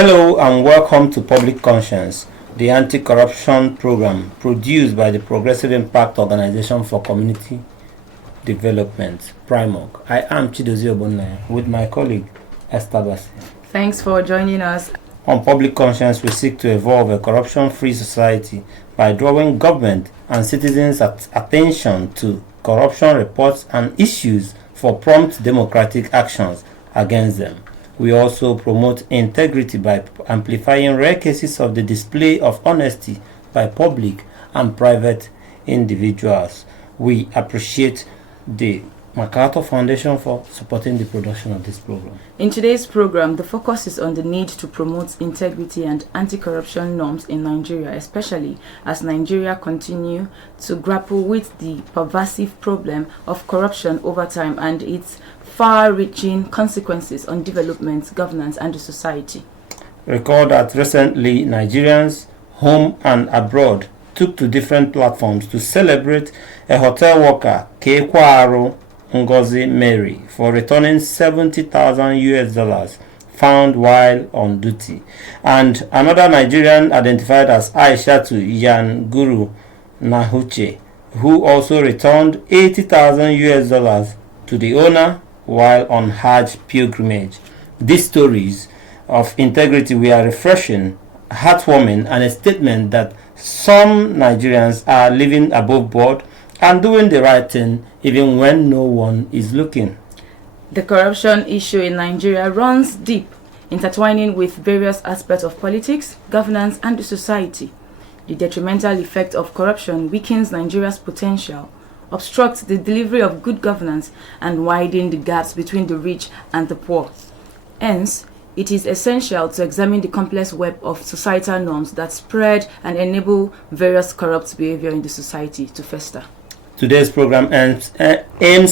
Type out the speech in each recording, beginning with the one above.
Hello and welcome to Public Conscience, the anti-corruption program produced by the Progressive Impact Organization for Community Development, PRIMOC. I am Chidozie Obonnaya with my colleague Esther Bassi. Thanks for joining us. On Public Conscience, we seek to evolve a corruption-free society by drawing government and citizens' attention to corruption reports and issues for prompt democratic actions against them. We also promote integrity by amplifying rare cases of the display of honesty by public and private individuals. We appreciate the MacArthur Foundation for supporting the production of this program. In today's program, the focus is on the need to promote integrity and anti-corruption norms in Nigeria, especially as Nigeria continue to grapple with the pervasive problem of corruption over time and its far-reaching consequences on development, governance, and the society. Recall that recently Nigerians, home and abroad, took to different platforms to celebrate a hotel worker, Kekwaro Ngozi Mary, for returning $70,000 found while on duty, and another Nigerian identified as Aishatu Yanguru Nahuche, who also returned $80,000 to the owner while on Hajj pilgrimage. These stories of integrity were refreshing, heartwarming, and a statement that some Nigerians are living above board and doing the right thing even when no one is looking. The corruption issue in Nigeria runs deep, intertwining with various aspects of politics, governance, and the society. The detrimental effect of corruption weakens Nigeria's potential, obstructs the delivery of good governance, and widens the gaps between the rich and the poor. Hence, it is essential to examine the complex web of societal norms that spread and enable various corrupt behavior in the society to fester. Today's program aims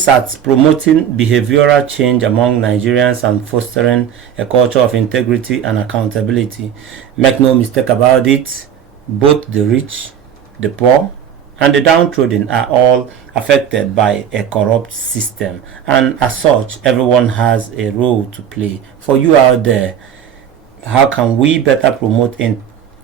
at promoting behavioral change among Nigerians and fostering a culture of integrity and accountability. Make no mistake about it, both the rich, the poor, and the downtrodden are all affected by a corrupt system, and as such, everyone has a role to play. For you out there, how can we better promote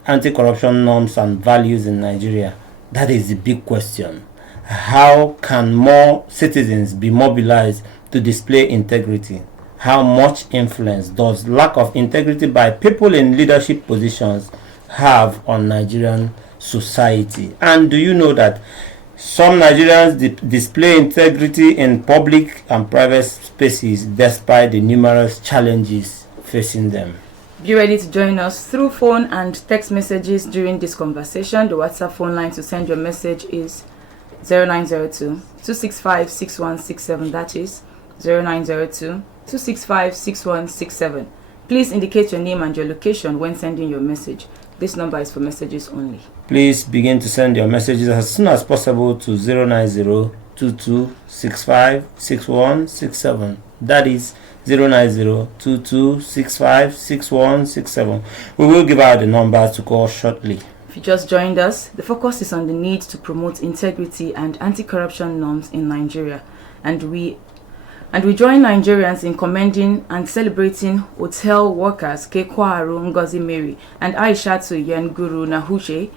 anti-corruption norms and values in Nigeria? That is the big question. How can more citizens be mobilized to display integrity? How much influence does lack of integrity by people in leadership positions have on Nigerian society? And do you know that some Nigerians display integrity in public and private spaces despite the numerous challenges facing them? Be ready to join us through phone and text messages during this conversation. The WhatsApp phone line to send your message is 0902-265-6167. That is 0902-265-6167. Please indicate your name and your location when sending your message. This number is for messages only. Please begin to send your messages as soon as possible to 090-2265-6167. That is 090-2265-6167. We will give out the numbers to call shortly. If you just joined us, the focus is on the need to promote integrity and anti-corruption norms in Nigeria, and we join Nigerians in commending and celebrating hotel workers Kekwaro Ngozi Mary and Aishatu Yanguru Nahuche,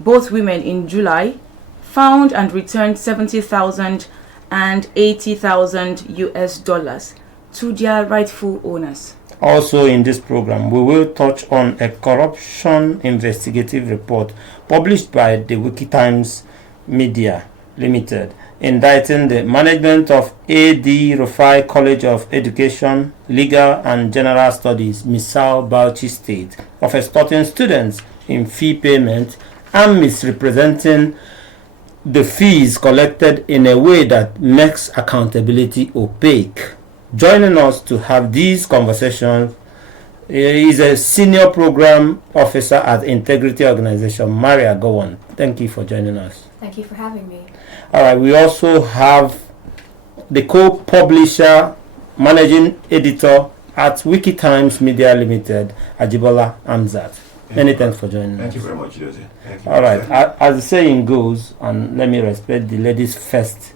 both women in July, found and returned $70,000 and $80,000 to their rightful owners. Also in this program, we will touch on a corruption investigative report published by the Wikitimes Media Limited, indicting the management of A.D. Rufai College of Education, Legal and General Studies, Misau, Bauchi State, of extorting students in fee payment and misrepresenting the fees collected in a way that makes accountability opaque. Joining us to have these conversations is a senior program officer at Integrity Organization, Maria Gowon. Thank you for joining us. Thank you for having me. All right, we also have the co-publisher, managing editor at Wikitimes Media Limited, Ajibola Amzat. Many thanks for joining us. Thank you very much, Josie. All right, as the saying goes, and let me respect the ladies first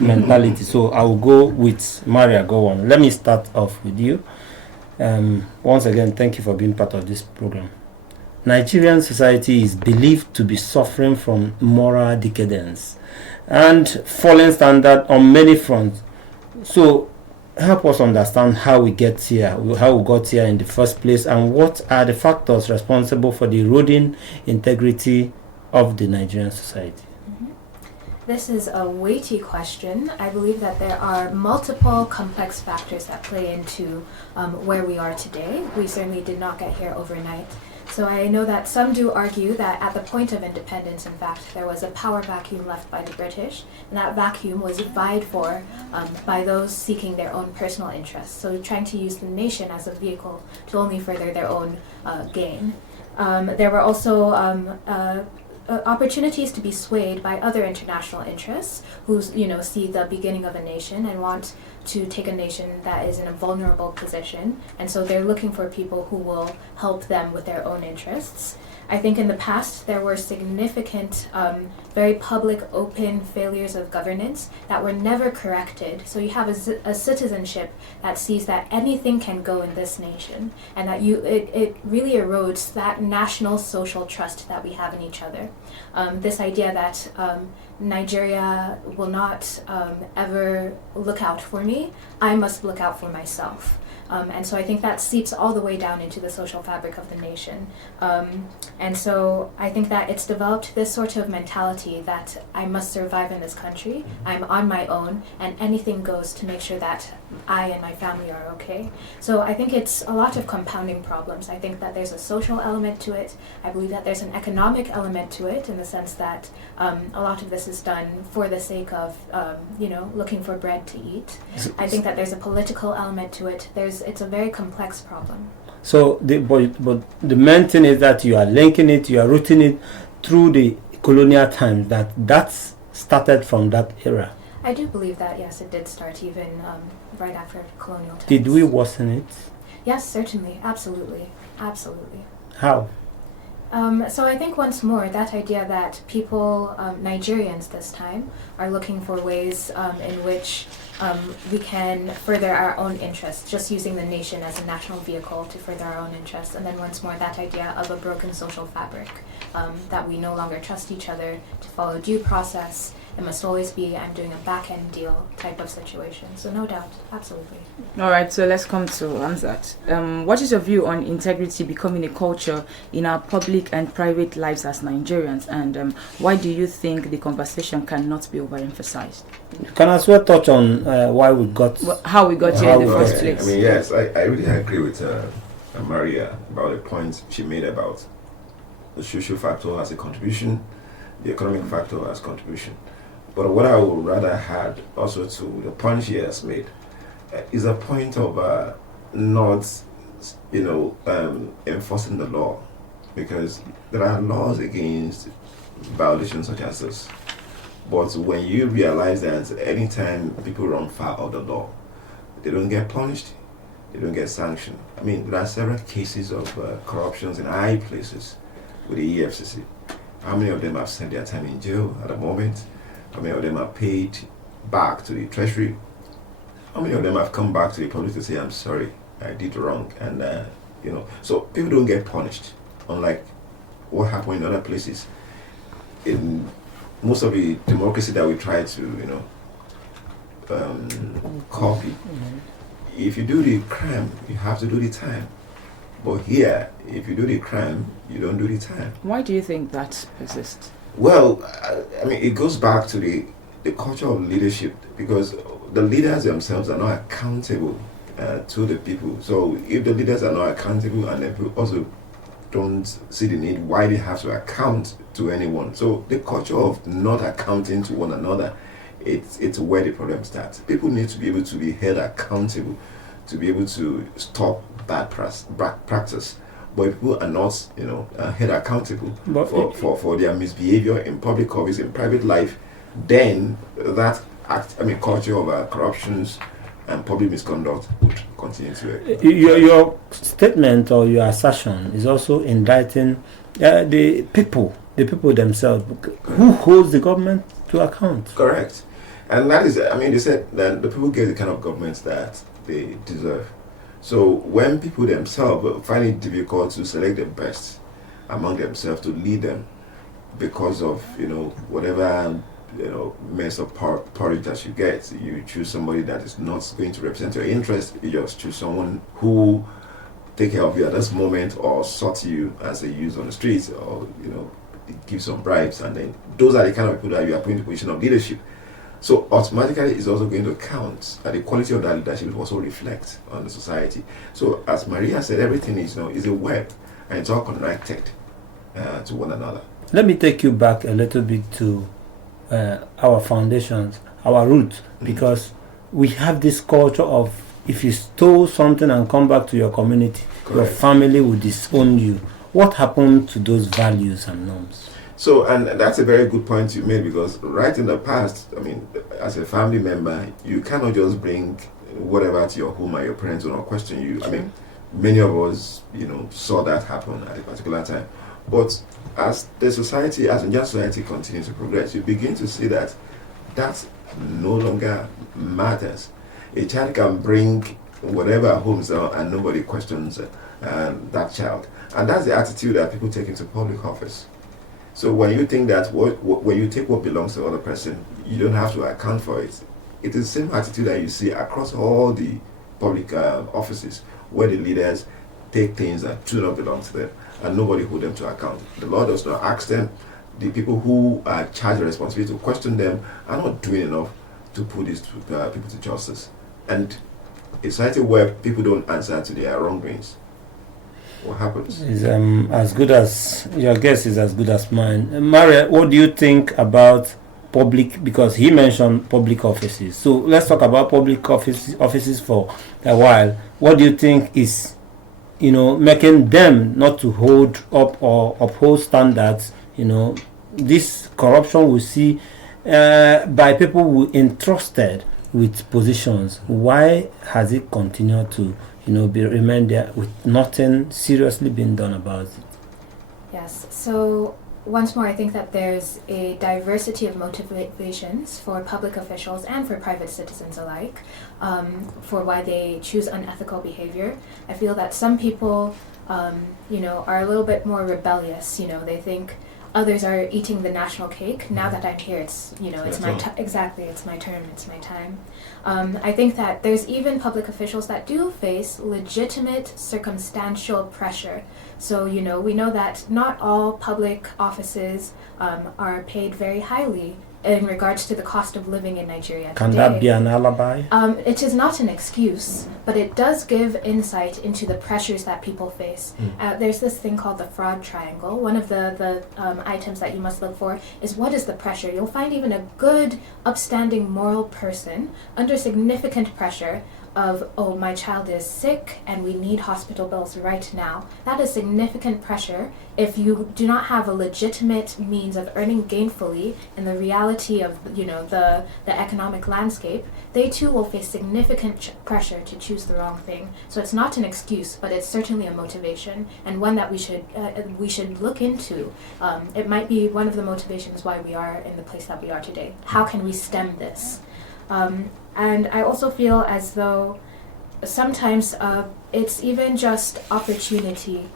mentality, so I will go with Maria. Go on. Let me start off with you. Once again, thank you for being part of this program. Nigerian society is believed to be suffering from moral decadence and falling standard on many fronts. So, help us understand how we got here in the first place, and what are the factors responsible for the eroding integrity of the Nigerian society. This is a weighty question. I believe that there are multiple complex factors that play into where we are today. We certainly did not get here overnight. So I know that some do argue that at the point of independence, in fact, there was a power vacuum left by the British, and that vacuum was vied for by those seeking their own personal interests, so trying to use the nation as a vehicle to only further their own gain. There were also opportunities to be swayed by other international interests who see the beginning of a nation and want to take a nation that is in a vulnerable position, and so they're looking for people who will help them with their own interests. I think in the past there were significant, very public, open failures of governance that were never corrected. So you have a citizenship that sees that anything can go in this nation, and that it really erodes that national social trust that we have in each other. This idea that Nigeria will not ever look out for me, I must look out for myself. And so I think that seeps all the way down into the social fabric of the nation. And so I think that it's developed this sort of mentality that I must survive in this country, I'm on my own, and anything goes to make sure that I and my family are okay. So I think it's a lot of compounding problems. I think that there's a social element to it. I believe that there's an economic element to it, in the sense that a lot of this is done for the sake of, looking for bread to eat. I think that there's a political element to it. It's a very complex problem. So, but the main thing is that you are linking it, you are rooting it through the colonial times. That's started from that era. I do believe that, yes, it did start even right after colonial times. Did we worsen it? Yes, certainly, absolutely. How? So I think once more that idea that people, Nigerians this time, are looking for ways in which we can further our own interests, just using the nation as a national vehicle to further our own interests. And then once more that idea of a broken social fabric, that we no longer trust each other to follow due process. It must always be, I'm doing a back-end deal type of situation. So no doubt, absolutely. All right, so let's come to Hamzat. What is your view on integrity becoming a culture in our public and private lives as Nigerians? And why do you think the conversation cannot be overemphasized? You can as well touch on how we got here in the first place. I mean, yes, I really agree with Maria about the point she made about the social factor as a contribution, the economic factor as contribution. But what I would rather add also to the point she has made is a point of not, enforcing the law, because there are laws against violations such as this. But when you realize that anytime people run foul of the law, they don't get punished, they don't get sanctioned. I mean, there are several cases of corruptions in high places with the EFCC. How many of them have spent their time in jail at the moment? How many of them are paid back to the treasury? How many of them have come back to the public to say, I'm sorry, I did wrong? And, so people don't get punished, unlike what happened in other places. In most of the democracy that we try to, copy, if you do the crime, you have to do the time. But here, if you do the crime, you don't do the time. Why do you think that persists? Well, I mean, it goes back to the culture of leadership, because the leaders themselves are not accountable to the people. So if the leaders are not accountable, and then people also don't see the need why they have to account to anyone. So the culture of not accounting to one another, it's where the problem starts. People need to be able to be held accountable to be able to stop bad practice. But if people are not, held accountable for their misbehavior in public office, in private life, then that culture of corruptions and public misconduct would continue to. Your statement or your assertion is also indicting the people themselves, who holds the government to account. Correct, and that is, they said that the people get the kind of government that they deserve. So when people themselves find it difficult to select the best among themselves to lead them because of whatever mess of porridge that you get, you choose somebody that is not going to represent your interest. You just choose someone who take care of you at this moment, or sort you as a use on the streets, or give some bribes, and then those are the kind of people that you are put in the position of leadership. So automatically it's also going to count, and the quality of that leadership will also reflect on the society. So as Maria said, everything is a web, and it's all connected to one another. Let me take you back a little bit to our foundations, our roots, because we have this culture of, if you stole something and come back to your community, correct, your family will disown you. What happened to those values and norms? So, and that's a very good point you made, because right in the past, I mean, as a family member, you cannot just bring whatever to your home and your parents will not question you. Sure. I mean, many of us, saw that happen at a particular time. But as the society, as Nigerian society continues to progress, you begin to see that no longer matters. A child can bring whatever home and nobody questions that child. And that's the attitude that people take into public office. So when you think that when you take what belongs to the other person, you don't have to account for it. It is the same attitude that you see across all the public offices, where the leaders take things that do not belong to them and nobody hold them to account. The law does not ask them. The people who are charged with responsibility to question them are not doing enough to put these people to justice. And a society where people don't answer to their wrongdoings, what happens? Is as good as your guess is as good as mine. Maria, what do you think about public? Because he mentioned public offices. So let's talk about public offices for a while. What do you think is making them not to hold up or uphold standards? This corruption we see by people who entrusted with positions. Why has it continued to remain there with nothing seriously being done about it? Yes, so once more, I think that there's a diversity of motivations for public officials and for private citizens alike for why they choose unethical behavior. I feel that some people, are a little bit more rebellious. They think others are eating the national cake. Now that I'm here, it's my exactly, it's my turn, it's my time. I think that there's even public officials that do face legitimate circumstantial pressure. So, we know that not all public offices are paid very highly in regards to the cost of living in Nigeria Can today. that be an alibi? It is not an excuse, but it does give insight into the pressures that people face. There's this thing called the fraud triangle. One of the items that you must look for is, what is the pressure? You'll find even a good, upstanding, moral person under significant pressure of, oh, my child is sick and we need hospital bills right now. That is significant pressure. If you do not have a legitimate means of earning gainfully in the reality of the economic landscape, they too will face significant pressure to choose the wrong thing. So it's not an excuse, but it's certainly a motivation, and one that we should look into. It might be one of the motivations why we are in the place that we are today. How can we stem this? And I also feel as though sometimes it's even just opportunity.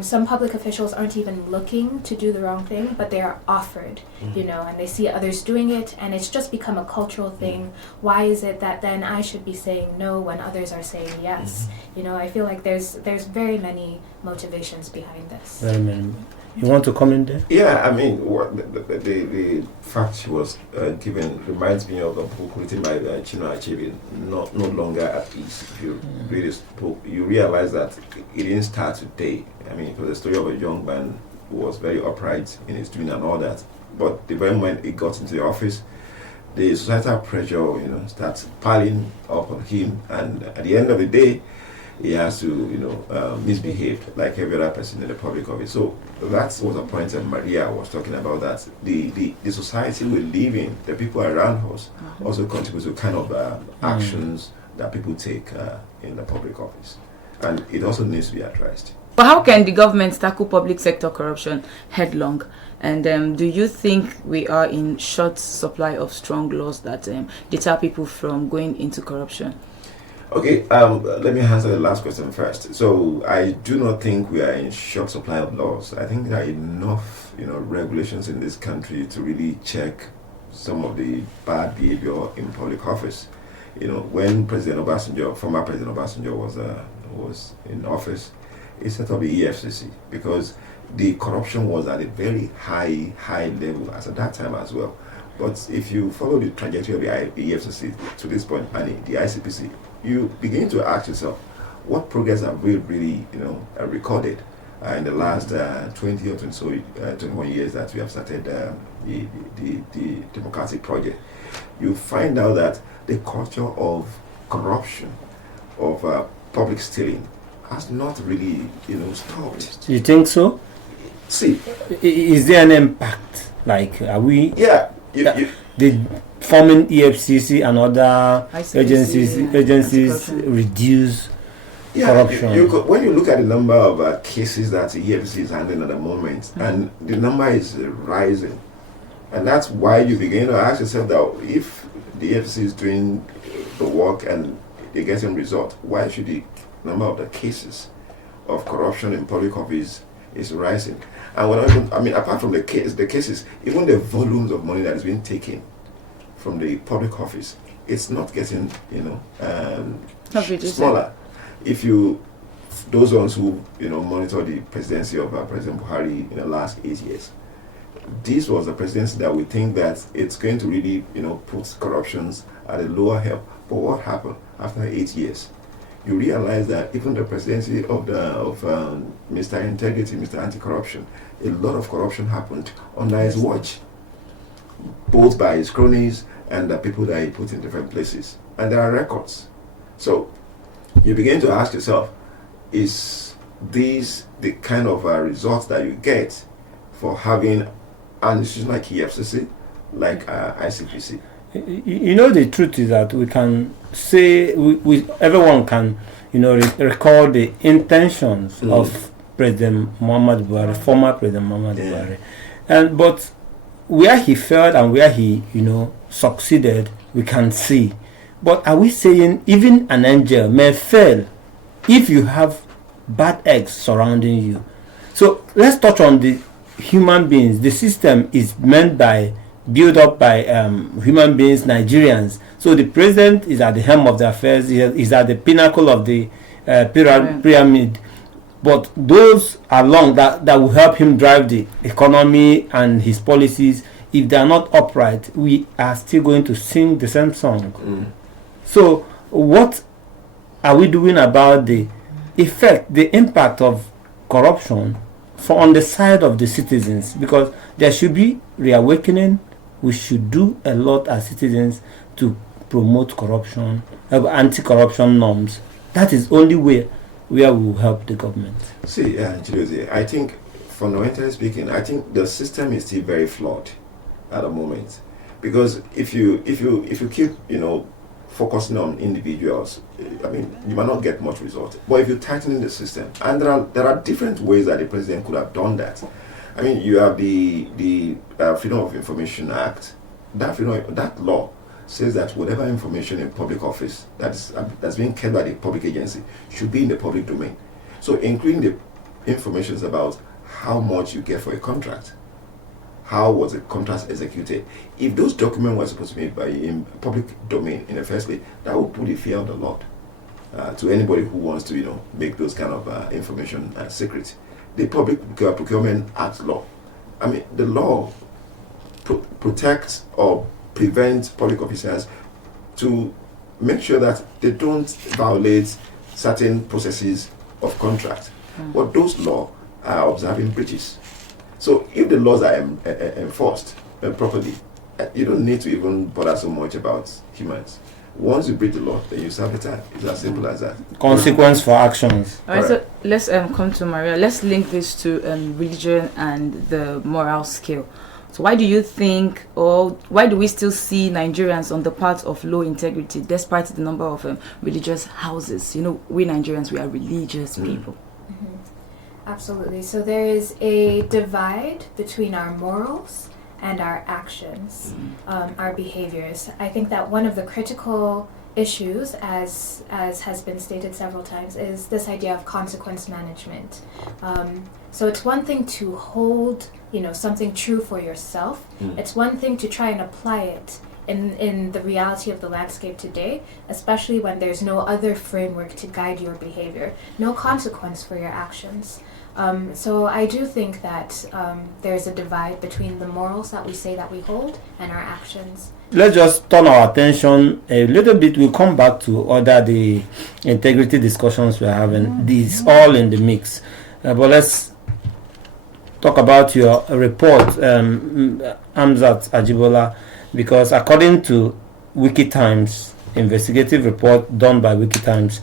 Some public officials aren't even looking to do the wrong thing, but they are offered, and they see others doing it, and it's just become a cultural thing. Why is it that then I should be saying no when others are saying yes? I feel like there's very many motivations behind this. Very many. You want to comment there? Yeah, I mean, the fact she was given reminds me of the book written by Chinua Achebe, No Longer at Peace. If you read this book, you realize that it didn't start today. I mean, it was a story of a young man who was very upright in his doing and all that. But the very moment he got into the office, the societal pressure, starts piling up on him, and at the end of the day, he has to, misbehave like every other person in the public office. So that's what the point that Maria was talking about, that the society we live in, the people around us, also contribute to kind of actions that people take in the public office. And it also needs to be addressed. But how can the government tackle public sector corruption headlong? And do you think we are in short supply of strong laws that deter people from going into corruption? Okay, let me answer the last question first. So I do not think we are in short supply of laws. I think there are enough, regulations in this country to really check some of the bad behavior in public office. When former President Obasanjo was in office, he set up the EFCC because the corruption was at a very high level as at that time as well. But if you follow the trajectory of the EFCC to this point and the ICPC, you begin to ask yourself, what progress have we really, recorded in the last 20 or 21 years that we have started the democratic project? You find out that the culture of corruption, of public stealing, has not really, stopped. You think so? See, is there an impact? Like, are we? Yeah. The forming EFCC and other ICPC, agencies reduce corruption. When you look at the number of cases that the EFCC is handling at the moment, and the number is rising, and that's why you begin to ask yourself that if the EFCC is doing the work and they're getting results, why should the number of the cases of corruption in public office is rising? And apart from the cases, even the volumes of money that is being taken from the public office, it's not getting, smaller. If those ones who, monitor the presidency of President Buhari in the last 8 years, this was a presidency that we think that it's going to really, put corruptions at a lower level. But what happened after 8 years? You realize that even the presidency of Mr. Integrity, Mr. Anti-Corruption, a lot of corruption happened under his watch, both by his cronies and the people that he put in different places. And there are records. So you begin to ask yourself, is these the kind of results that you get for having an institution like EFCC, like ICPC? The truth is that we can say everyone can recall the intentions of President Muhammad Buhari, former President Muhammad Buhari, but where he failed and where he succeeded, we can see. But are we saying even an angel may fail if you have bad eggs surrounding you? So let's touch on the human beings. The system is built up by human beings, Nigerians. So the president is at the helm of the affairs, is at the pinnacle of the pyramid. But those along that will help him drive the economy and his policies, if they are not upright, we are still going to sing the same song. So what are we doing about the impact of corruption on the side of the citizens? Because there should be reawakening. We should do a lot as citizens to promote corruption, anti-corruption norms. That is only way where we will help the government. See, Chidiozie, I think, fundamentally speaking, I think the system is still very flawed at the moment. Because if you keep, focusing on individuals, you might not get much result. But if you tighten the system, and there are different ways that the president could have done that. You have the Freedom of Information Act. That law says that whatever information in public office that's being kept by the public agency should be in the public domain. So including the information about how much you get for a contract, how was the contract executed. If those documents were supposed to be made in public domain in the first place, that would put the fear of the Lord to anybody who wants to make those kind of information secret. The Public Procurement Act law. The law protects or prevents public officers to make sure that they don't violate certain processes of contract. But those laws are observing breaches. So if the laws are enforced properly, you don't need to even bother so much about humans. Once you break the law, then you serve the time. It's as simple as that. Consequence for actions. All right, so let's come to Maria. Let's link this to religion and the moral scale. So why do you think, or why do we still see Nigerians on the path of low integrity despite the number of religious houses? We Nigerians, we are religious people. Absolutely. So there is a divide between our morals and our actions, our behaviors. I think that one of the critical issues, as has been stated several times, is this idea of consequence management. So it's one thing to hold, something true for yourself. It's one thing to try and apply it in the reality of the landscape today, especially when there's no other framework to guide your behavior, no consequence for your actions. So I do think that there's a divide between the morals that we say that we hold and our actions. Let's just turn our attention a little bit. We'll come back to the integrity discussions we're having. These all in the mix. But let's talk about your report, Amzat Ajibola, because according to Wikitimes, investigative report done by Wikitimes,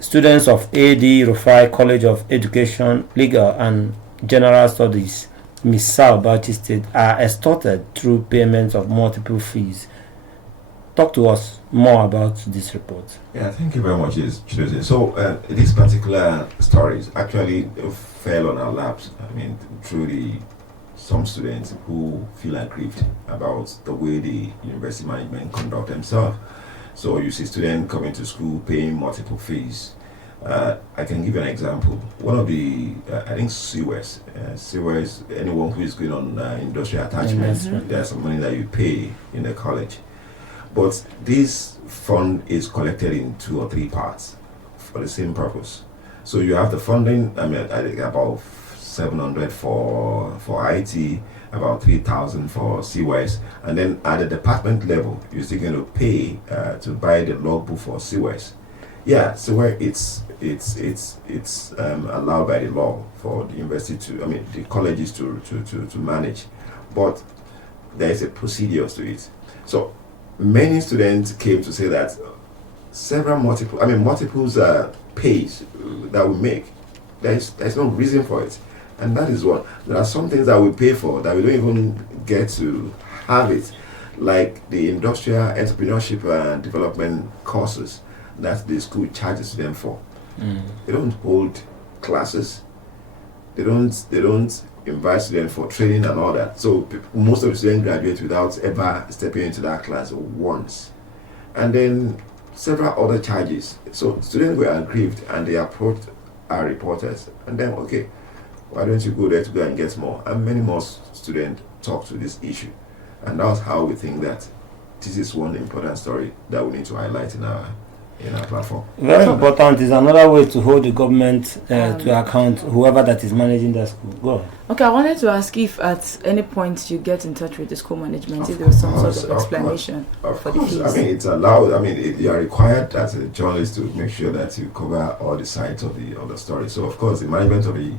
students of AD Rufai College of Education, Legal and General Studies, Misal, Bauchi State, are extorted through payments of multiple fees. Talk to us more about this report. Yeah, thank you very much, Chidozie. So these particular stories actually fell on our laps. I mean, through some students who feel aggrieved about the way the university management conduct themselves. So you see students coming to school paying multiple fees. I can give you an example. One of the, I think CWES, anyone who is going on industrial attachments, there's some money that you pay in the college. But this fund is collected in 2 or 3 parts for the same purpose. So you have the funding, I think about 700 for IT, about 3,000 for CWES, and then at the department level, you're still going to pay to buy the logbook for CWES. Yeah, so where it's allowed by the law for the university the colleges to manage, but there is a procedure to it. So many students came to say that multiples pays that we make, there's no reason for it, and that is what there are some things that we pay for that we don't even get to have it, like the industrial entrepreneurship and development courses that the school charges them for. They don't hold classes. They don't invite students for training and all that. So most of the students graduate without ever stepping into that class once. And then several other charges. So students were aggrieved and they approached our reporters. And then, okay, why don't you go there to go and get more? And many more students talk to this issue. And that's how we think that this is one important story that we need to highlight in our platform. Very important is another way to hold the government to account, whoever that is managing the school. Go on. Okay, I wanted to ask if at any point you get in touch with the school management, if there was some sort of explanation for the fees. It's allowed. You are required as a journalist to make sure that you cover all the sides of the story. So of course, the management of the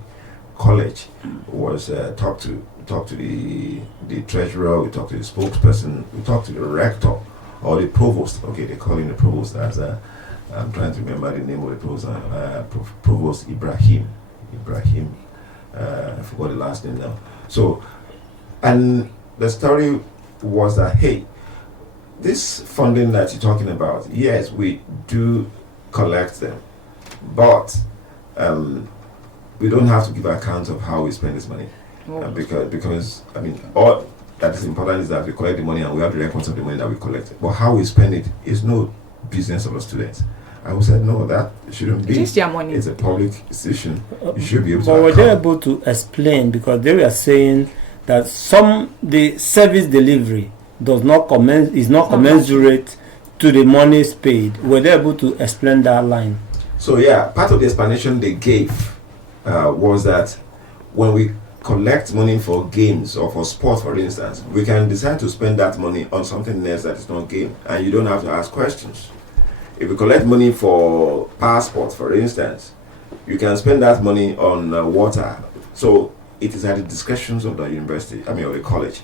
college was talked to the treasurer, we talked to the spokesperson, we talked to the rector or the provost. Okay, they call him the provost as I'm trying to remember the name of the provost. Provost Ibrahim. I forgot the last name now. So, and the story was that, hey, this funding that you're talking about, yes, we do collect them, but we don't have to give account of how we spend this money. Because all that is important is that we collect the money and we have the records of the money that we collect. But how we spend it is no business of the students. I would say no, that shouldn't be. It's their money. It's a public institution. You should be able to. But were they able to explain, because they were saying that the service delivery is not commensurate to the monies paid. Were they able to explain that line? So yeah, part of the explanation they gave was that when we collect money for games or for sport, for instance, we can decide to spend that money on something else that is not game, and you don't have to ask questions. If we collect money for passport, for instance, you can spend that money on water. So it is at the discretion of the university, or the college.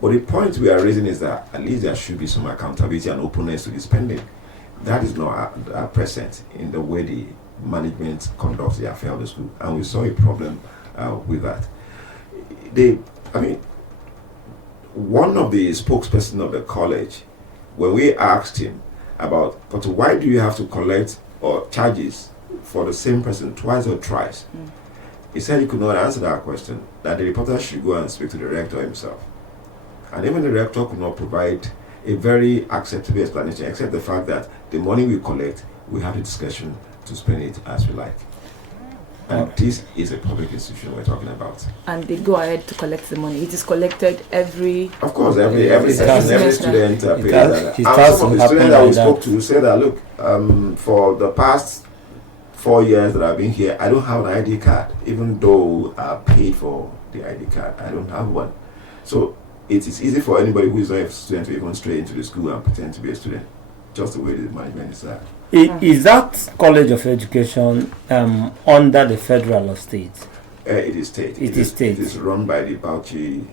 But the point we are raising is that at least there should be some accountability and openness to the spending. That is not present in the way the management conducts the affair of the school, and we saw a problem with that. One of the spokesperson of the college, when we asked him about, but why do you have to collect or charges for the same person twice or thrice? He said he could not answer that question, that the reporter should go and speak to the rector himself. And even the rector could not provide a very acceptable explanation, except the fact that the money we collect, we have the discretion to spend it as we like. And this is a public institution we're talking about. And they go ahead to collect the money. It is collected every... Of course, every session, every student pays. And some of the students that we spoke to said that, look, for the past 4 years that I've been here, I don't have an ID card. Even though I paid for the ID card, I don't have one. So it is easy for anybody who is not a student to even stray into the school and pretend to be a student, just the way the management is there. Is that College of Education under the federal or state? It is state. It is state. It is run by the Bauchi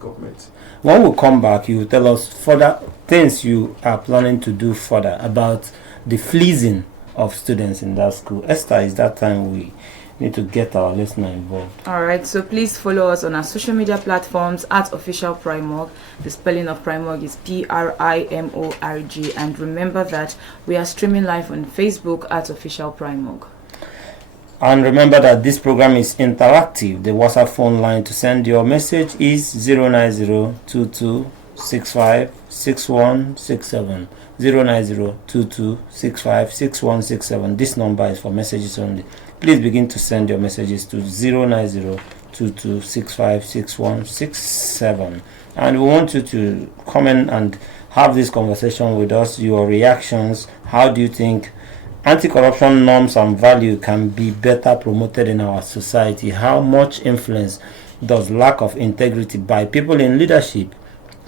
government. When we come back, you will tell us further things you are planning to do further about the fleecing of students in that school. Esther, it's that time we need to get our listener involved. All right, so please follow us on our social media platforms at Official Primorg. The spelling of Primorg is Primorg, and remember that we are streaming live on Facebook at Official Primorg. And remember that this program is interactive. The WhatsApp phone line to send your message is 09022656167. 09022656167. This number is for messages only. Please begin to send your messages to 09022656167. And we want you to comment and have this conversation with us, your reactions. How do you think anti-corruption norms and value can be better promoted in our society? How much influence does lack of integrity by people in leadership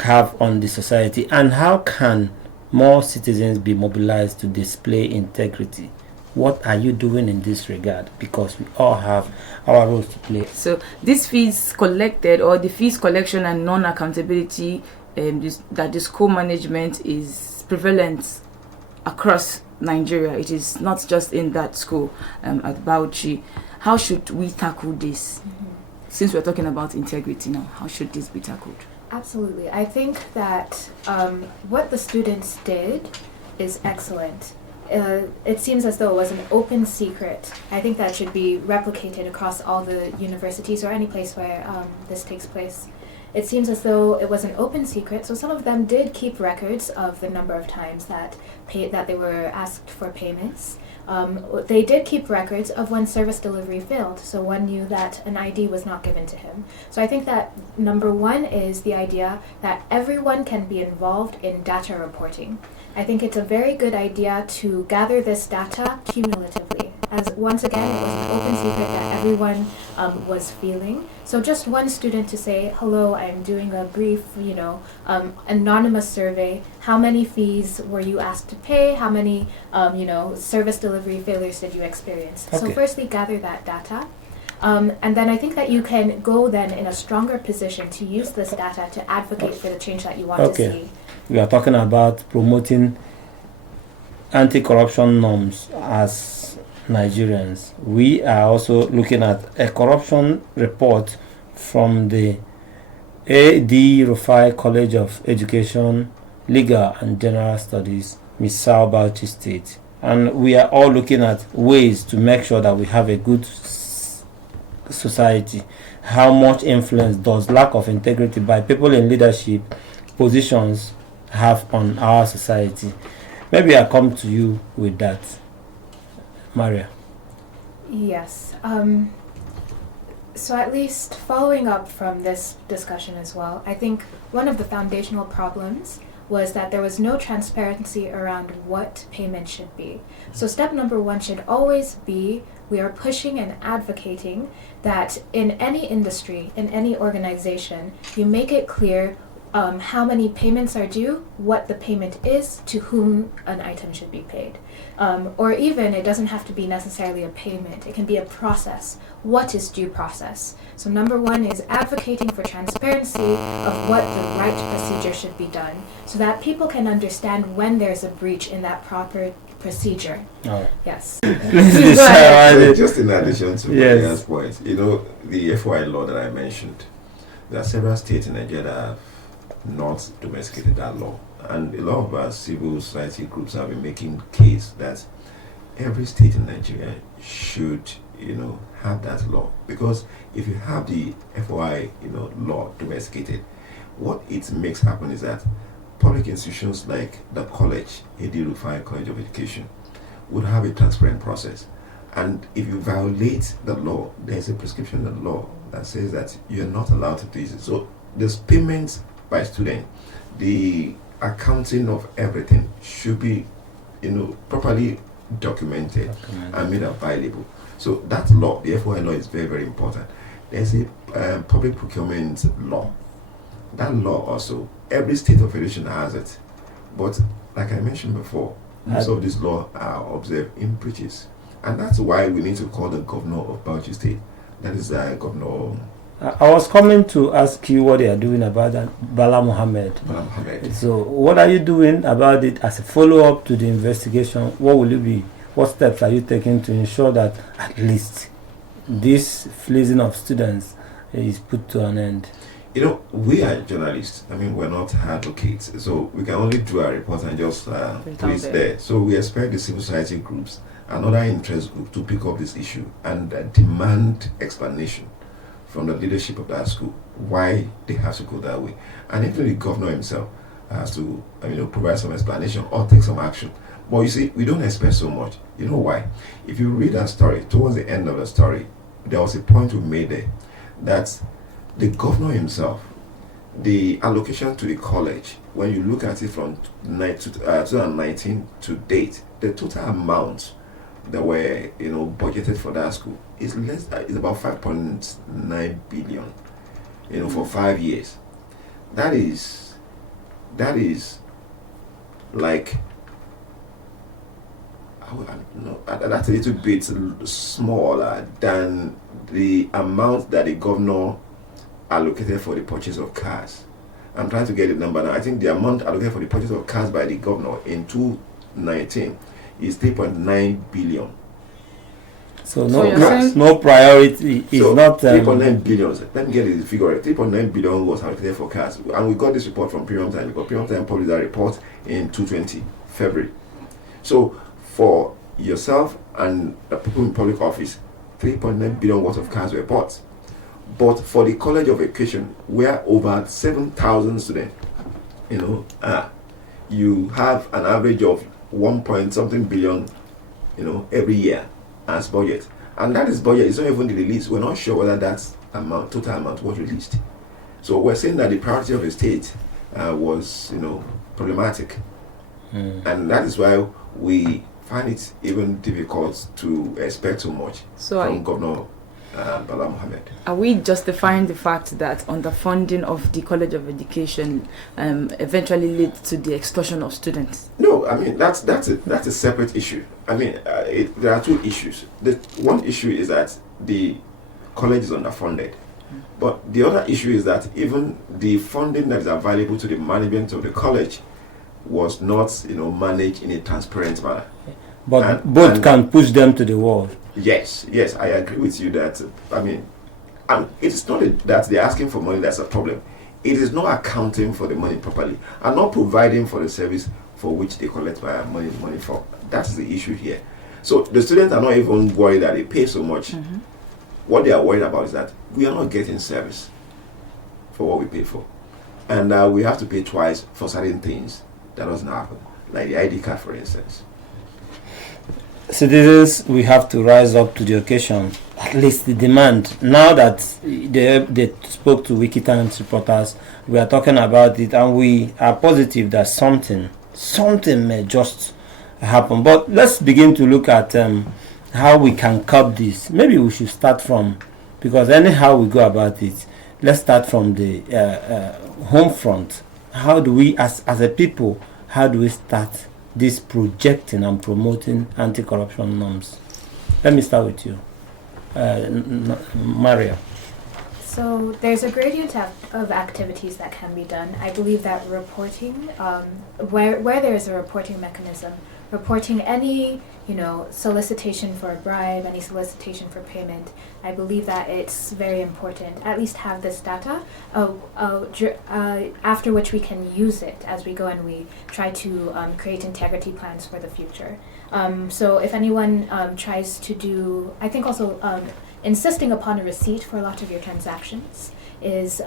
have on the society? And how can more citizens be mobilized to display integrity? What are you doing in this regard? Because we all have our roles to play. So these fees collected, or the fees collection and non-accountability that the school management is prevalent across Nigeria. It is not just in that school at Bauchi. How should we tackle this? Since we're talking about integrity now, how should this be tackled? Absolutely. I think that what the students did is excellent. It seems as though it was an open secret. I think that should be replicated across all the universities or any place where this takes place. It seems as though it was an open secret, so some of them did keep records of the number of times that they were asked for payments. They did keep records of when service delivery failed, so one knew that an ID was not given to him. So I think that number one is the idea that everyone can be involved in data reporting. I think it's a very good idea to gather this data cumulatively, as once again it was an open secret that everyone was feeling. So just one student to say, hello, I'm doing a brief, anonymous survey. How many fees were you asked to pay? How many, service delivery failures did you experience? Okay. So firstly, gather that data. And then I think that you can go then in a stronger position to use this data to advocate for the change that you want to see. We are talking about promoting anti-corruption norms as Nigerians. We are also looking at a corruption report from the A.D. Rufai College of Education, Legal and General Studies, Misau, Bauchi State. And we are all looking at ways to make sure that we have a good society. How much influence does lack of integrity by people in leadership positions have on our society? Maybe I'll come to you with that, Maria. Yes. So at least following up from this discussion as well, I think one of the foundational problems was that there was no transparency around what payment should be. So step number one should always be, we are pushing and advocating that in any industry, in any organization, you make it clear how many payments are due, what the payment is, to whom an item should be paid. Or even, it doesn't have to be necessarily a payment, it can be a process. What is due process? So number one is advocating for transparency of what the right procedure should be done, so that people can understand when there's a breach in that proper procedure. Oh. Yes. So just in addition to Maria's point, the FOI law that I mentioned, there are several states in Nigeria that have not domesticated that law, and a lot of our civil society groups have been making case that every state in Nigeria should have that law, because if you have the FOI law domesticated, what it makes happen is that public institutions like the college, A.D. Rufai College of Education, would have a transparent process. And if you violate the law, there's a prescription in the law that says that you're not allowed to do it. So this payments by student, the accounting of everything should be, properly documented and made available. So that law, the FOI law, is very, very important. There's a public procurement law. That law also, every state of federation has it. But like I mentioned before, most of these laws are observed in breaches. And that's why we need to call the governor of Bauchi State. That is Governor. I was coming to ask you what they are doing about that, Bala Mohammed. So what are you doing about it as a follow-up to the investigation? What will it be? What steps are you taking to ensure that at least this fleecing of students is put to an end? We are journalists. We're not advocates. So we can only do our report and just put it there. So we expect the civil society groups and other interest groups to pick up this issue and demand explanation from the leadership of that school why they have to go that way. And even the governor himself has to provide some explanation or take some action. But you see, we don't expect so much. You know why? If you read that story, towards the end of the story, there was a point we made there that the governor himself, the allocation to the college, when you look at it from 2019 to date, the total amount that were budgeted for that school is is about 5.9 billion, for 5 years. That is like, that's a little bit smaller than the amount that the governor allocated for the purchase of cars. I'm trying to get the number now. I think the amount allocated for the purchase of cars by the governor in 2019 is 3.9 billion. So no priority is not 3.9 billion. Let me get the figure. 3.9 billion was allocated for cars, and we got this report from Premium Time because Premium Time published that report in 2020 February. So for yourself and the people in public office, 3.9 billion worth of cars were bought. But for the College of Education, where over 7,000 students, you have an average of 1 billion, every year as budget. And that is budget, it's not even the release. We're not sure whether that total amount was released. So we're saying that the priority of the state was, problematic. And that is why we find it even difficult to expect too much from Governor Bala Mohammed. Are we justifying the fact that underfunding of the College of Education eventually led to the extortion of students? No, that's a separate issue. There are two issues. The one issue is that the college is underfunded, but the other issue is that even the funding that is available to the management of the college was not, managed in a transparent manner. But both can push them to the wall. Yes, I agree with you that, it's not that they're asking for money that's a problem. It is not accounting for the money properly and not providing for the service for which they collect money for. That's the issue here. So the students are not even worried that they pay so much. Mm-hmm. What they are worried about is that we are not getting service for what we pay for. And we have to pay twice for certain things. That doesn't happen. Like the ID card, for instance. Citizens, we have to rise up to the occasion, at least the demand. Now that they spoke to WikiTimes reporters, we are talking about it and we are positive that something may just happen. But let's begin to look at how we can curb this. Maybe we should start from, because anyhow we go about it, let's start from the home front. How do we, as a people, how do we start this projecting and promoting anti-corruption norms? Let me start with you, Maria. So there's a gradient of activities that can be done. I believe that reporting, where there is a reporting mechanism, reporting any solicitation for a bribe, any solicitation for payment, I believe that it's very important. At least have this data, after which we can use it as we go and we try to create integrity plans for the future. So if anyone tries to do, I think also insisting upon a receipt for a lot of your transactions is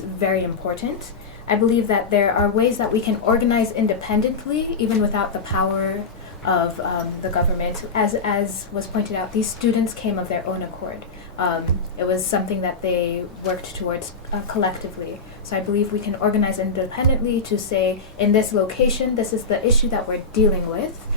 very important. I believe that there are ways that we can organize independently, even without the power of the government. As was pointed out, these students came of their own accord. It was something that they worked towards collectively. So I believe we can organize independently to say, in this location, this is the issue that we're dealing with.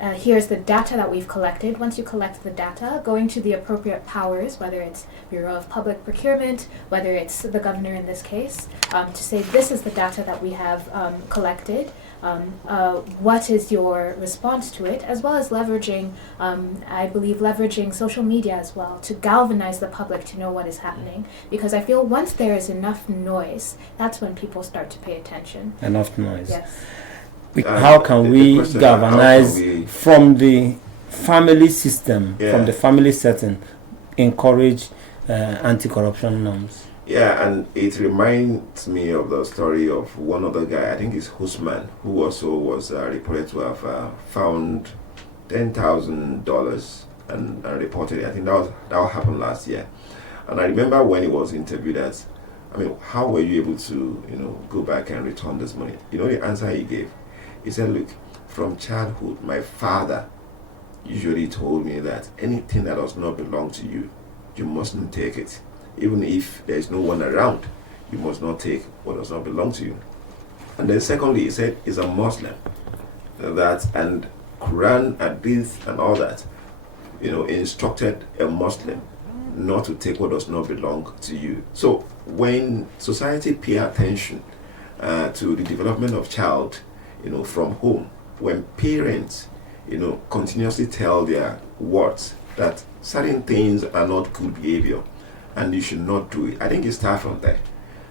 Here's the data that we've collected. Once you collect the data, going to the appropriate powers, whether it's Bureau of Public Procurement, whether it's the governor in this case, to say this is the data that we have collected. What is your response to it, as well as leveraging, I believe leveraging social media as well to galvanize the public to know what is happening. Because I feel once there is enough noise, that's when people start to pay attention. Enough noise. Yes. How can we galvanize from the family system, from the family setting, encourage anti-corruption norms? Yeah, and it reminds me of the story of one other guy, I think it's Husman, who also was reported to have found $10,000 and reported it. I think that happened last year. And I remember when he was interviewed as, how were you able to, go back and return this money? The answer he gave? He said, look, from childhood, my father usually told me that anything that does not belong to you, you mustn't take it. Even if there is no one around, you must not take what does not belong to you. And then secondly, he said, he's a Muslim. And Quran, Hadith, and all that, instructed a Muslim not to take what does not belong to you. So when society pay attention to the development of child, from home, when parents, continuously tell their wards that certain things are not good behavior and you should not do it, I think it starts from there.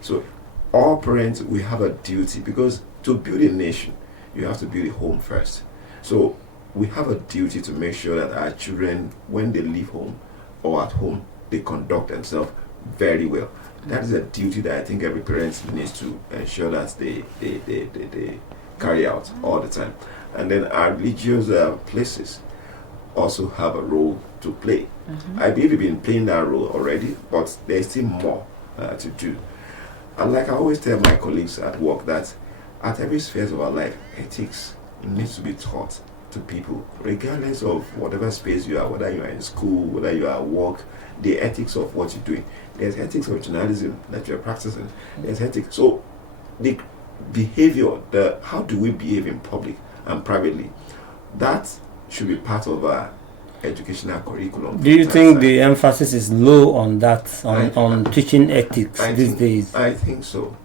So all parents, we have a duty, because to build a nation, you have to build a home first. So we have a duty to make sure that our children, when they leave home or at home, they conduct themselves very well. That is a duty that I think every parent needs to ensure that they carry out all the time. And then our religious places also have a role to play. I believe we've been playing that role already, but there's still more to do. And like I always tell my colleagues at work, that at every sphere of our life, ethics needs to be taught to people, regardless of whatever space you are, whether you are in school, whether you are at work, the ethics of what you're doing. There's ethics of journalism that you're practicing. There's ethics. So the behavior, how do we behave in public and privately, that should be part of our educational curriculum. Do you think the emphasis is low on that, on teaching ethics these days? I think so.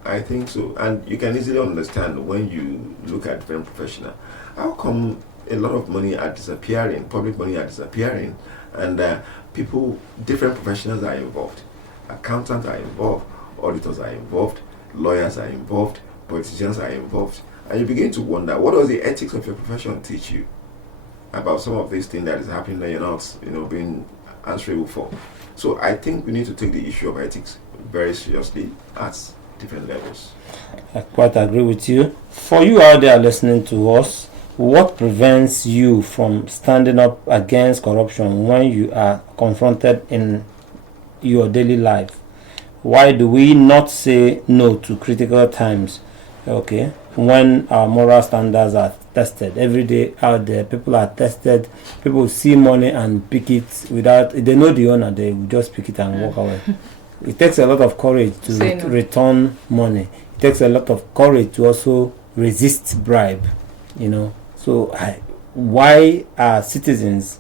And you can easily understand when you look at different professionals, how come a lot of money are disappearing, public money are disappearing, and people, different professionals are involved. Accountants are involved, auditors are involved, lawyers are involved, politicians are involved, and you begin to wonder, what does the ethics of your profession teach you about some of these things that is happening that you're not, being answerable for? So I think we need to take the issue of ethics very seriously at different levels. I quite agree with you. For you out there listening to us, what prevents you from standing up against corruption when you are confronted in your daily life? Why do we not say no to critical times? Okay, when our moral standards are tested every day out there, people are tested. People see money and pick it without, they know the owner, they will just pick it and walk away. It takes a lot of courage to return money. It takes a lot of courage to also resist bribe. So why are citizens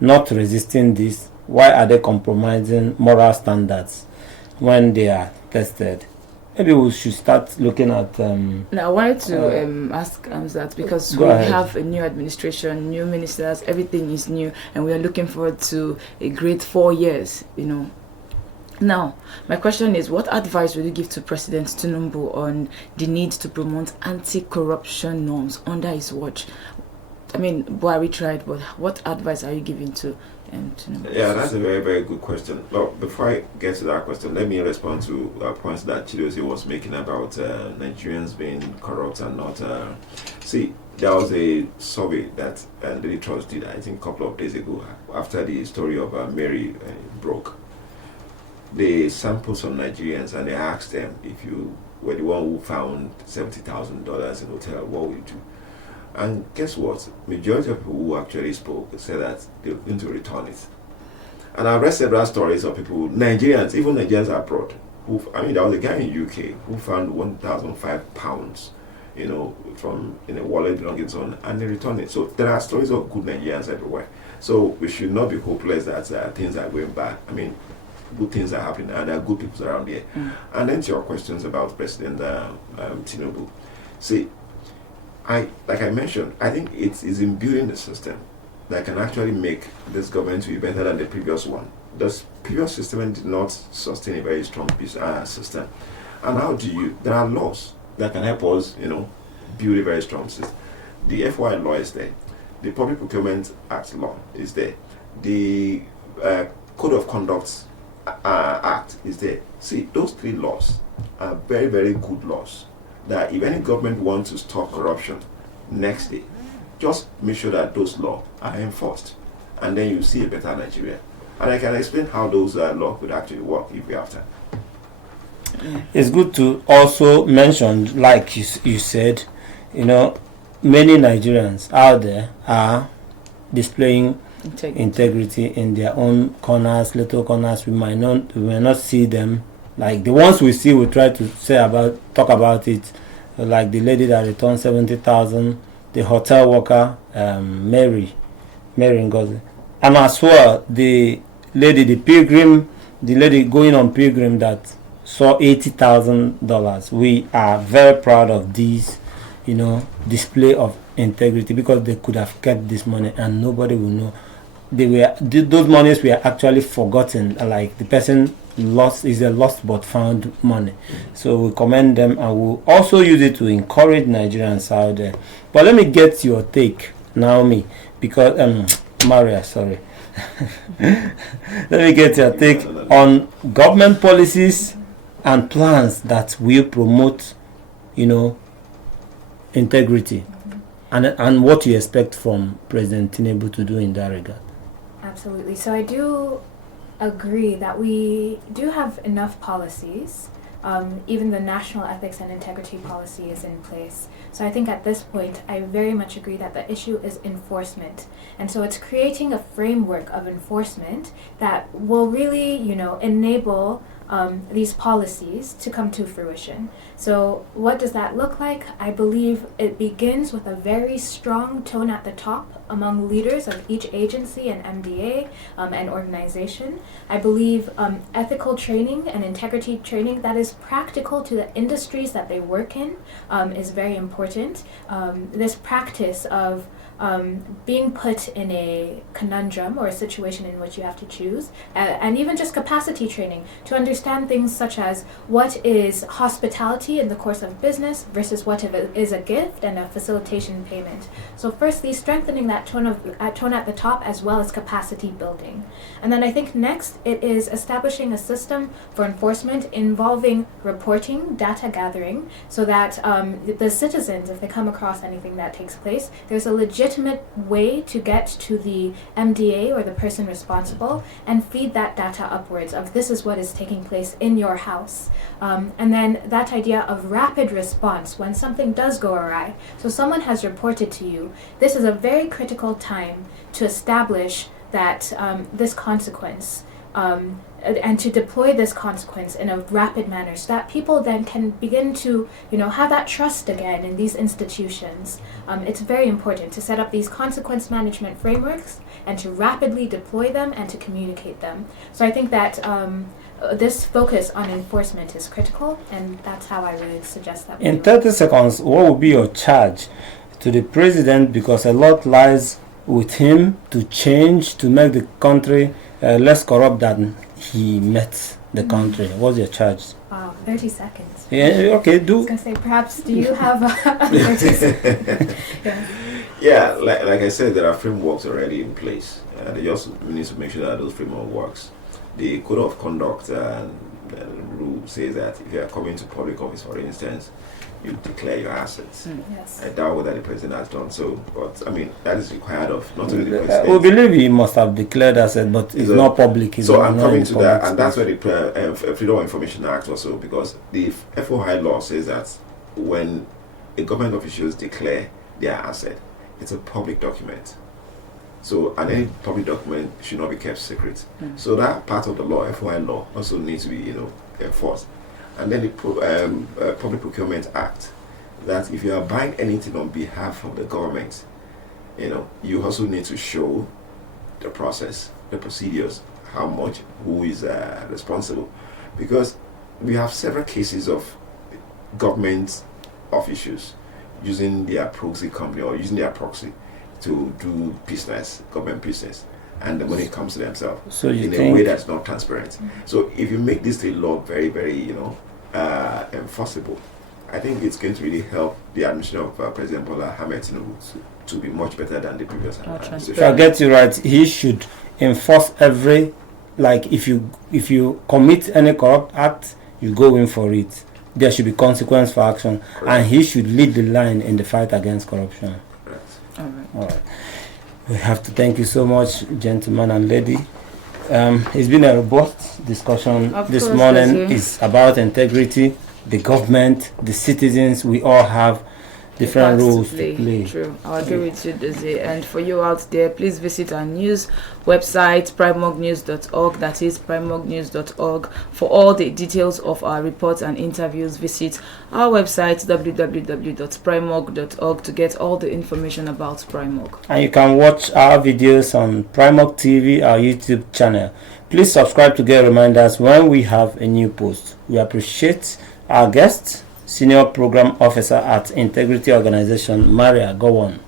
not resisting this? Why are they compromising moral standards when they are tested? Maybe we should start looking at... Now, I wanted to ask that, because we have a new administration, new ministers, everything is new, and we are looking forward to a great 4 years, Now, my question is, what advice would you give to President Tinubu on the need to promote anti-corruption norms under his watch? I mean, Buhari tried, but what advice are you giving to Tinubu? Yeah, that's a very, very good question. Well, before I get to that question, let me respond to points that Chidozie was making about Nigerians being corrupt and not. See, there was a survey that Daily Trust did, I think, a couple of days ago, after the story of Mary broke. They sampled some Nigerians and they asked them, if you were the one who found $70,000 in a hotel, what would you do? And guess what? Majority of people who actually spoke said that they were going to return it. And I've read several stories of people, Nigerians, even Nigerians abroad, there was a guy in UK who found 1,005 pounds, from in a wallet belonging to him, and they returned it. So there are stories of good Nigerians everywhere. So we should not be hopeless that things are going bad. I mean, good things are happening, and there are good people around here. And then to your questions about President Tinubu, see, like I mentioned, I think it is in building the system that can actually make this government to be better than the previous one. The previous system did not sustain a very strong system. And how do you? There are laws that can help us, build a very strong system. The FY law is there. The Public Procurement Act law is there. The Code of Conduct Act is there. See, those three laws are very, very good laws that if any government wants to stop corruption next day, just make sure that those laws are enforced, and then you see a better Nigeria. And I can explain how those laws could actually work if we have time. It's good to also mention, like you said, many Nigerians out there are displaying integrity in their own corners, little corners. We may not see them. Like the ones we see, we try to talk about it. Like the lady that returned 70,000, the hotel worker, Mary Ngozi, and as well the lady going on pilgrim that saw $80,000. We are very proud of these, display of integrity, because they could have kept this money and nobody will know. Those monies were actually forgotten. Like the person is a lost but found money. So we commend them, and we'll also use it to encourage Nigerians out there. But let me get your take, Naomi, because Maria, sorry. Let me get your take on government policies and plans that will promote, integrity, and what you expect from President Tinubu to do in that regard. Absolutely. So I do agree that we do have enough policies. Even the national ethics and integrity policy is in place. So I think at this point, I very much agree that the issue is enforcement. And so it's creating a framework of enforcement that will really, enable these policies to come to fruition. So what does that look like? I believe it begins with a very strong tone at the top among leaders of each agency and MDA and organization. I believe ethical training and integrity training that is practical to the industries that they work in is very important. This practice of being put in a conundrum or a situation in which you have to choose, and even just capacity training to understand things such as what is hospitality in the course of business versus what is a gift and a facilitation payment. So firstly, strengthening that tone at the top, as well as capacity building. And then I think next it is establishing a system for enforcement involving reporting, data gathering, so that the citizens, if they come across anything that takes place, there's a legitimate way to get to the MDA or the person responsible and feed that data upwards of this is what is taking place in your house. And then that idea of rapid response when something does go awry. So someone has reported to you. This is a very critical time to establish that this consequence and to deploy this consequence in a rapid manner so that people then can begin to, have that trust again in these institutions. It's very important to set up these consequence management frameworks and to rapidly deploy them and to communicate them. So I think that this focus on enforcement is critical, and that's how I would suggest that. In 30 seconds, what would be your charge to the president, because a lot lies with him to change, to make the country less corrupt than he met the country? What's your charge? 30 seconds. Yeah, okay, do. I was going to say, perhaps, do you have 30 seconds? Yeah. Yeah, like I said, there are frameworks already in place. They just need to make sure that those framework works. The code of conduct rule says that if you are coming to public office, for instance, you declare your assets. Yes. I doubt whether the president has done so, but I mean that is required of not only the We president. believe he must have declared asset, but it's not public. It's So I'm not coming in to public that, and that's space. where the Freedom of Information Act also, because the FOI law says that when a government officials declare their asset, it's a public document. So, and any public document should not be kept secret. So that part of the law, FOI law, also needs to be, enforced. And then the Public Procurement Act, that if you are buying anything on behalf of the government, you also need to show the process, the procedures, how much, who is responsible, because we have several cases of government officials using their proxy company or using their proxy to do business, government business, and the money comes to themselves So you in a think way that's not transparent. So if you make this law very, very, enforceable, I think it's going to really help the administration of President Bola Ahmed Tinubu to be much better than the previous administration. if I get you right, he should enforce every, like if you commit any corrupt act, you go in for it. There should be consequence for action, and he should lead the line in the fight against corruption. All right. We have to thank you so much, gentlemen and lady. It's been a robust discussion this morning. It's about integrity, the government, the citizens. We all have different roles to play. True. I agree with you, Dozie. And for you out there, please visit our news website, primognews.org. That is primognews.org. For all the details of our reports and interviews, visit our website, www.primog.org, to get all the information about Primog. And you can watch our videos on Primog TV, our YouTube channel. Please subscribe to get reminders when we have a new post. We appreciate our guests, Senior Program Officer at Integrity Organization, Maria Gowon.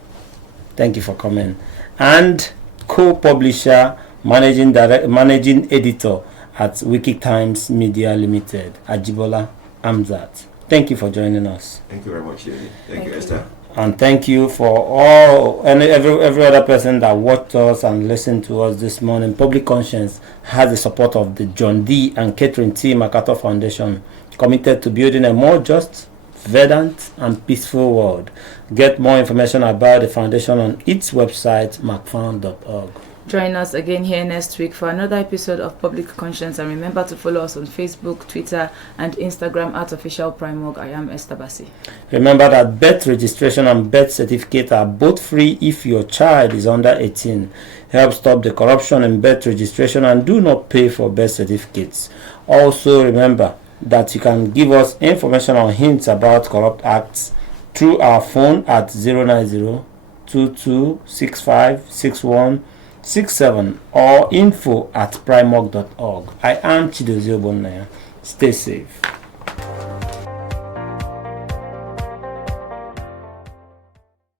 Thank you for coming. And co-publisher, managing editor at Wikitimes Media Limited, Ajibola Amzat. Thank you for joining us. Thank you very much, Lily. Thank you, Esther. And thank you for all and every other person that watched us and listened to us this morning. Public Conscience has the support of the John D. and Catherine T. MacArthur Foundation, committed to building a more just, verdant, and peaceful world. Get more information about the foundation on its website, macfound.org. Join us again here next week for another episode of Public Conscience, and remember to follow us on Facebook, Twitter, and Instagram at Official Primog. I am Esther Bassi. Remember that birth registration and birth certificate are both free if your child is under 18. Help stop the corruption in birth registration and do not pay for birth certificates. Also remember that you can give us information or hints about corrupt acts through our phone at 090-2265-6167 or info@primog.org. I am Chidozie Obonnaya. Stay safe.